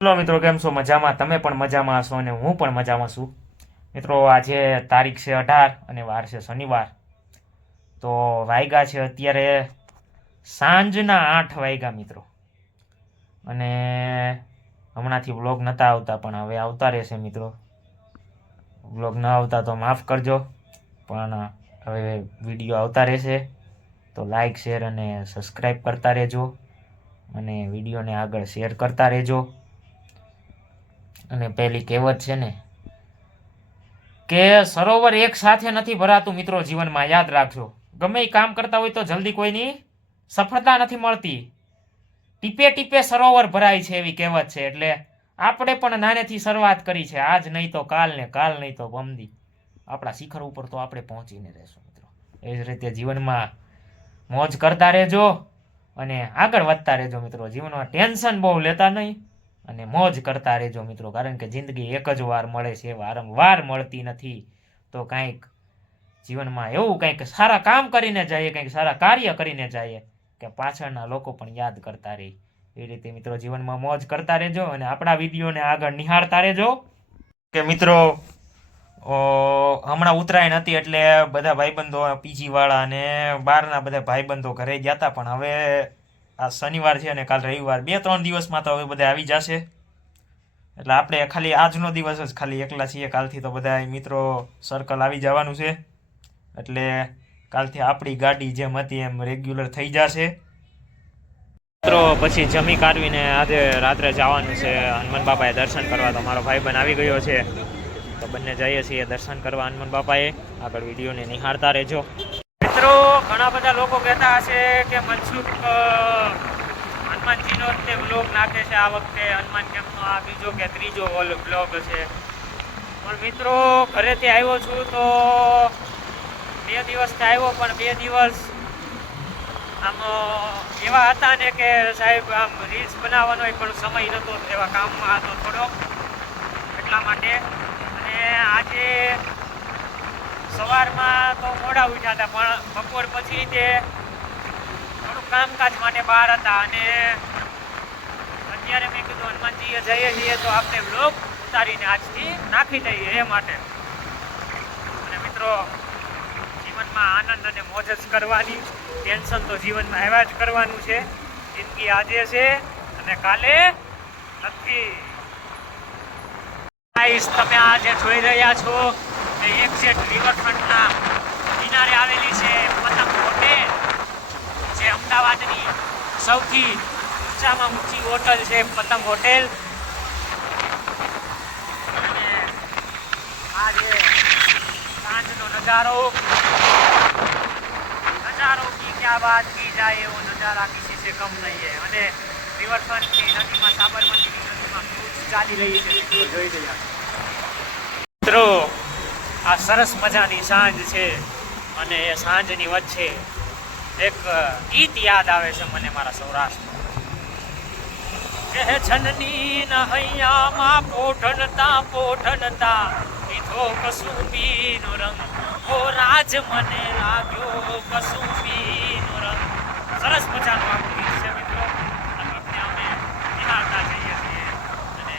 Hello મિત્રો, કેમ છો? મજામાં? તમે પણ મજામાં હશો અને હું પણ મજામાં છું. મિત્રો, આજે તારીખ છે 18 અને વાર છે શનિવાર. તો વાગ્યા છે અત્યારે સાંજના 8 વાગ્યા મિત્રો. અને હમણાંથી વ્લોગ નહોતા આવતા પણ હવે આવતા રહેશે મિત્રો. વ્લોગ ન આવતા તો માફ કરજો, પણ હવે વિડીયો આવતા રહેશે. તો લાઈક, શેર અને સબસ્ક્રાઈબ કરતા રહેજો અને વિડીયોને આગળ શેર કરતા રહેજો. અને પેલી કહેવત છે ને કે સરોવર એક સાથે નથી ભરાતું મિત્રો. જીવનમાં યાદ રાખજો, ગમે એ કામ કરતા હોય તો જલ્દી કોઈની સફળતા નથી મળતી. ટીપે ટીપે સરોવર ભરાય છે એવી કહેવત છે. એટલે આપણે પણ નાનેથી શરૂઆત કરી છે. આજ નહીં તો કાલ ને કાલ નહીં તો બમદી આપણા શિખર ઉપર તો આપણે પહોંચીને રહેશું મિત્રો. એ જ રીતે જીવનમાં મોજ કરતા રહેજો અને આગળ વધતા રહેજો મિત્રો. જીવનમાં ટેન્શન બહુ લેતા નહીં અને મોજ કરતા રહેજો મિત્રો. કારણ કે જિંદગી એક જ વાર મળે છે, વારંવાર મળતી નથી. તો કંઈક જીવનમાં એવું કંઈક સારા કામ કરીને જઈએ, કંઈક સારા કાર્ય કરીને જઈએ કે પાછળના લોકો પણ યાદ કરતા રહે. એ રીતે મિત્રો જીવનમાં મોજ કરતા રહેજો અને આપણા વિડીયોને આગળ નિહાળતા રહેજો. કે મિત્રો, હમણાં ઉત્તરાયણ હતી એટલે બધા ભાઈબંધો પીજી વાળા અને બહારના બધા ભાઈબંધો ઘરે ગયા હતા. પણ હવે આ શનિવાર છે અને કાલ રવિવાર, 2-3 દિવસમાં તો હવે બધા આવી જશે. એટલે આપણે ખાલી આજનો દિવસ જ ખાલી એકલા છીએ. કાલથી તો બધા મિત્રો સર્કલ આવી જવાનું છે. એટલે કાલથી આપણી ગાડી જેમ હતી એમ રેગ્યુલર થઈ જશે મિત્રો. પછી જમી કાઢવીને આજે રાત્રે જવાનું છે હનુમાન બાપાએ દર્શન કરવા. તો મારો ભાઈબંધ આવી ગયો છે તો બંને જઈએ છીએ દર્શન કરવા હનુમાન બાપાએ. આગળ વિડીયોને નિહાળતા રહેજો મિત્રો. ઘણા બધા લોકો કહેતા હશે કે મનસુખ હનુમાનજીનો તે બ્લોગ નાખે છે. આ વખતે હનુમાન કેમ્પનો આ બીજો કે ત્રીજો બ્લોગ છે. પણ મિત્રો, ઘરેથી આવ્યો છું તો 2 દિવસથી આવ્યો, પણ 2 દિવસ આમ એવા હતા ને કે સાહેબ આમ રીલ્સ બનાવવાનો પણ સમય નહોતો, એવા કામમાં હતો થોડો, એટલા માટે. અને આજે સવારમાં તો મોડા ઉઠ્યા હતા, પણ બપોર પછી તે થોડુંક કામકાજ માટે બહાર હતા. અને અત્યારે મેં કીધું હનુમાનજીએ જઈએ છીએ તો આપણે બ્લોગ ઉતારીને આજથી નાખી દઈએ એ માટે. અને મિત્રો, જીવનમાં આનંદ અને મોજ જ કરવાની, ટેન્શન તો જીવનમાં આવ્યા જ કરવાનું છે. જિંદગી આજે છે અને કાલે નથી. તમે આજે જોઈ રહ્યા છો એ એક્ઝેક્ટ રિવરફ્રન્ટના કિનારે આવેલી છે પતંગ હોટેલ, જે અમદાવાદની સૌથી ઊંચામાં ઊંચી હોટલ છે પતંગ હોટેલ. અને આ જે સાંજનો નજારો की क्या बात की जाए, वो नज़ारा किसी से कम नहीं है. અને રિવરફ્રન્ટની નદીમાં, સાબરમતીની નદીમાં ક્રૂઝ ચાલી રહી છે મિત્રો, જોઈ રહ્યા મિત્રો. આ સરસ મજાની સાંજ છે અને એ સાંજની વચ્ચે એક ગીત યાદ આવે છે મને મારા સૌરાષ્ટ્ર કે છનની નહૈયામાં પોઠણતા પોઠણતા પીધો કસુંબીનો રંગ, ઓ રાજ મને લાગ્યો કસુંબીનો રંગ. સરસ મજાનું આપણું ગીત છે મિત્રો. અને આપણે નિહાળતા જઈએ છીએ અને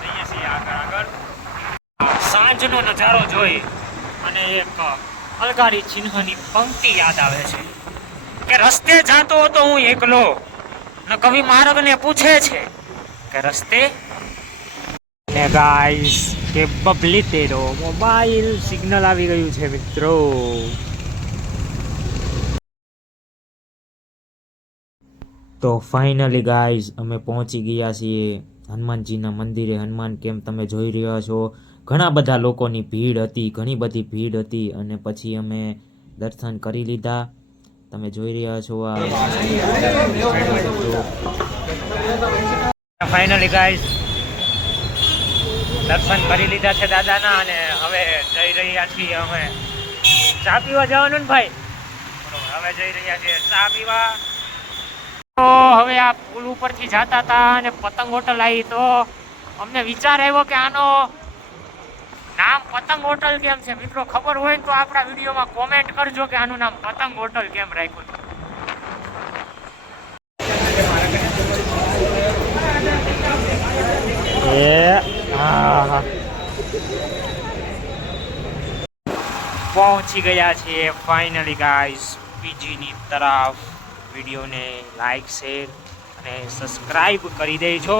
જઈએ છીએ આગળ. સાંજનો નજારો જોઈ અને એક અલગારી ચિહ્નની પંક્તિ યાદ આવે છે કે રસ્તે જાતો હતો હું એકલો, ન કવિ માર્ગને પૂછે છે કે રસ્તે. ને ગાઈસ, કે બબલી તેરો મોબાઈલ સિગ્નલ આવી ગયું છે મિત્રો. તો ફાઇનલી ગાઈસ, અમે પહોંચી ગયા છીએ હનુમાનજીના મંદિરે. હનુમાન કેમ્પ તમે જોઈ રહ્યા છો. ઘણા બધા લોકોની ભીડ હતી, ઘણી બધી ભીડ હતી. અને પછી અમે દર્શન કરી લીધા. તમે જોઈ રહ્યા છો આ ફાઇનલી ગાઈસ, દર્શન કરી લીધા છે દાદાના અને હવે જઈ રહ્યા છીએ અમે ચા પીવા જવાનું ને ભાઈ. હવે જઈ રહ્યા છીએ ચા પીવા. તો હવે આ પુલ ઉપરથી જતા હતા અને પતંગ હોટલ આવી તો અમને વિચાર આવ્યો કે આનો નામ પતંગ હોટલ કેમ છે. મિત્રો ખબર હોય તો આપણા વિડીયોમાં કોમેન્ટ કરજો કે આનું નામ પતંગ હોટલ કેમ રાખ્યું. હા હા પહોંચી ગયા છીએ ફાઇનલી ગાઈસ પીજીની તરફ. વિડીયોને લાઈક શેર અને સબસ્ક્રાઈબ કરી દેજો.